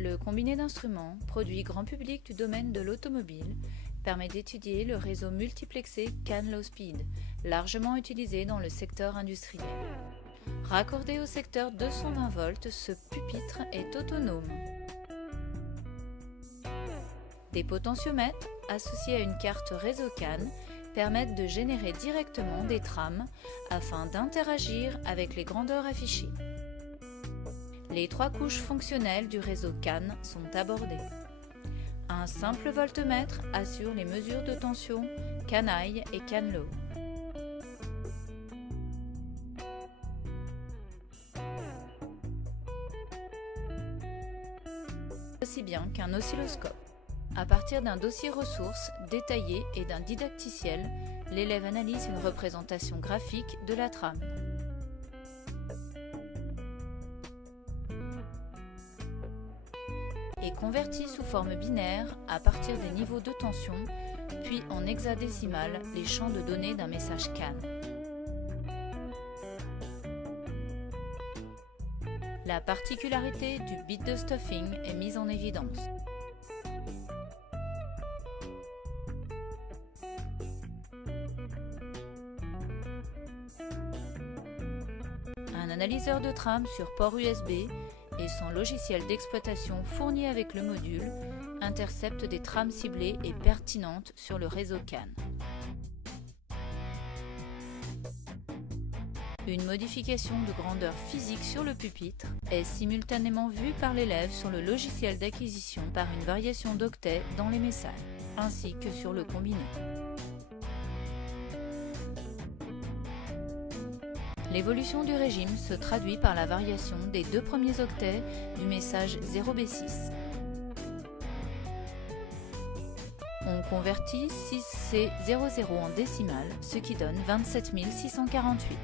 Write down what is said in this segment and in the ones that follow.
Le combiné d'instruments, produit grand public du domaine de l'automobile, permet d'étudier le réseau multiplexé CAN Low Speed, largement utilisé dans le secteur industriel. Raccordé au secteur 220 volts, ce pupitre est autonome. Des potentiomètres, associés à une carte réseau CAN, permettent de générer directement des trames afin d'interagir avec les grandeurs affichées. Les 3 couches fonctionnelles du réseau CAN sont abordées. Un simple voltmètre assure les mesures de tension CAN High et CAN Low. Aussi bien qu'un oscilloscope. À partir d'un dossier ressources détaillé et d'un didacticiel, l'élève analyse une représentation graphique de la trame. Et convertit sous forme binaire à partir des niveaux de tension, puis en hexadécimal les champs de données d'un message CAN. La particularité du bit de stuffing est mise en évidence. Un analyseur de trame sur port USB et son logiciel d'exploitation fourni avec le module interceptent des trames ciblées et pertinentes sur le réseau CAN. Une modification de grandeur physique sur le pupitre est simultanément vue par l'élève sur le logiciel d'acquisition par une variation d'octets dans les messages, ainsi que sur le combiné. L'évolution du régime se traduit par la variation des 2 premiers octets du message 0B6. On convertit 6C00 en décimales, ce qui donne 27 648.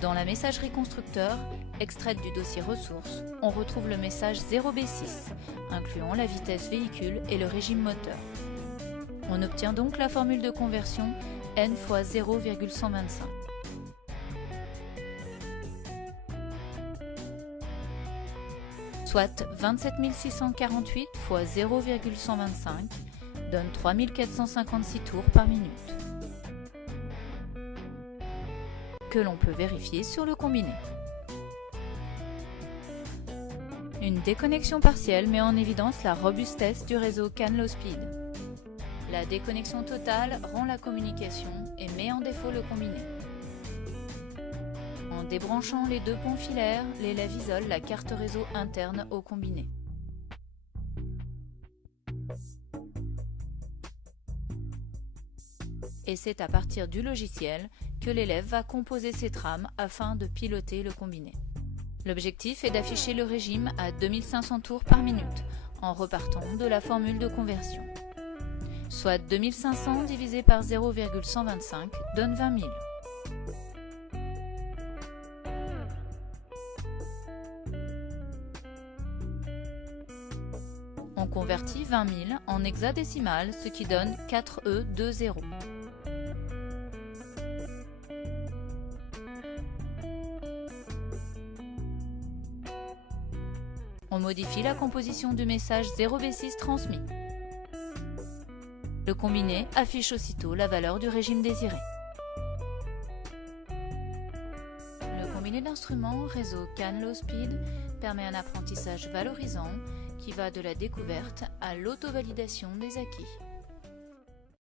Dans la messagerie constructeur, extraite du dossier ressources, on retrouve le message 0B6, incluant la vitesse véhicule et le régime moteur. On obtient donc la formule de conversion n fois 0,125. Soit 27 648 fois 0,125 donne 3456 tours par minute, que l'on peut vérifier sur le combiné. Une déconnexion partielle met en évidence la robustesse du réseau CAN Low Speed. La déconnexion totale rend la communication et met en défaut le combiné. En débranchant les 2 ponts filaires, l'élève isole la carte réseau interne au combiné. Et c'est à partir du logiciel que l'élève va composer ses trames afin de piloter le combiné. L'objectif est d'afficher le régime à 2500 tours par minute en repartant de la formule de conversion. Soit 2500 divisé par 0,125 donne 20 000. On convertit 20 000 en hexadécimal, ce qui donne 4E20. On modifie la composition du message 0B6 transmis. Le combiné affiche aussitôt la valeur du régime désiré. Le combiné d'instruments réseau CAN Low Speed permet un apprentissage valorisant qui va de la découverte à l'auto-validation des acquis.